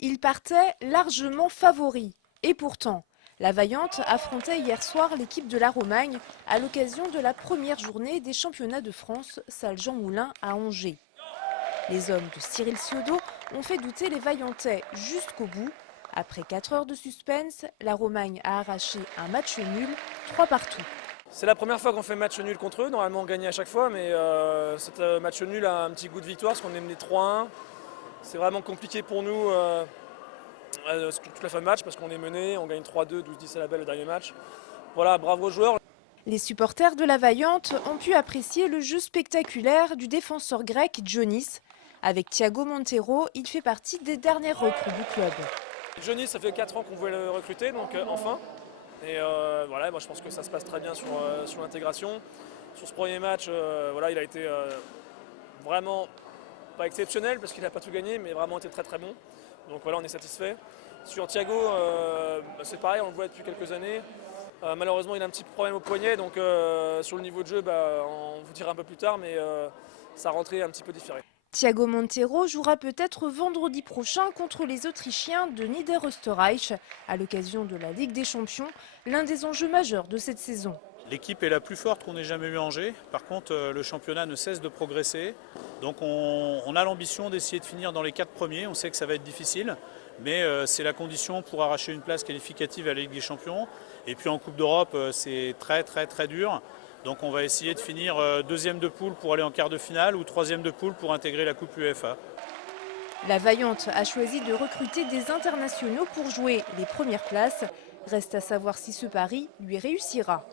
Ils partaient largement favoris. Et pourtant, la Vaillante affrontait hier soir l'équipe de la Romagne à l'occasion de la première journée des championnats de France salle Jean Moulin à Angers. Les hommes de Cyril Ciodo ont fait douter les Vaillantais jusqu'au bout. Après 4 heures de suspense, la Romagne a arraché un match nul, 3 partout. C'est la première fois qu'on fait match nul contre eux. Normalement, on gagne à chaque fois, mais ce match nul a un petit goût de victoire parce qu'on est mené 3-1. C'est vraiment compliqué pour nous toute la fin de match parce qu'on est mené, on gagne 3-2, 12-10 à la belle le dernier match. Voilà, bravo aux joueurs. Les supporters de la Vaillante ont pu apprécier le jeu spectaculaire du défenseur grec Dionis. Avec Thiago Montero, il fait partie des dernières recrues du club. Johnny, ça fait 4 ans qu'on voulait le recruter, donc enfin. Et voilà, moi je pense que ça se passe très bien sur l'intégration. Sur ce premier match, voilà, il a été vraiment pas exceptionnel parce qu'il n'a pas tout gagné, mais vraiment été très très bon. Donc voilà, on est satisfait. Sur Thiago, c'est pareil, on le voit depuis quelques années. Malheureusement, il a un petit problème au poignet, donc sur le niveau de jeu, on vous dira un peu plus tard, mais sa rentrée est un petit peu différée. Thiago Montero jouera peut-être vendredi prochain contre les Autrichiens de Niederösterreich à l'occasion de la Ligue des Champions, l'un des enjeux majeurs de cette saison. L'équipe est la plus forte qu'on ait jamais eu à Angers. Par contre, le championnat ne cesse de progresser. Donc on a l'ambition d'essayer de finir dans les 4 premiers. On sait que ça va être difficile, mais c'est la condition pour arracher une place qualificative à la Ligue des Champions. Et puis en Coupe d'Europe, c'est très très très dur. Donc on va essayer de finir deuxième de poule pour aller en quart de finale ou troisième de poule pour intégrer la Coupe UEFA. La Vaillante a choisi de recruter des internationaux pour jouer les premières places. Reste à savoir si ce pari lui réussira.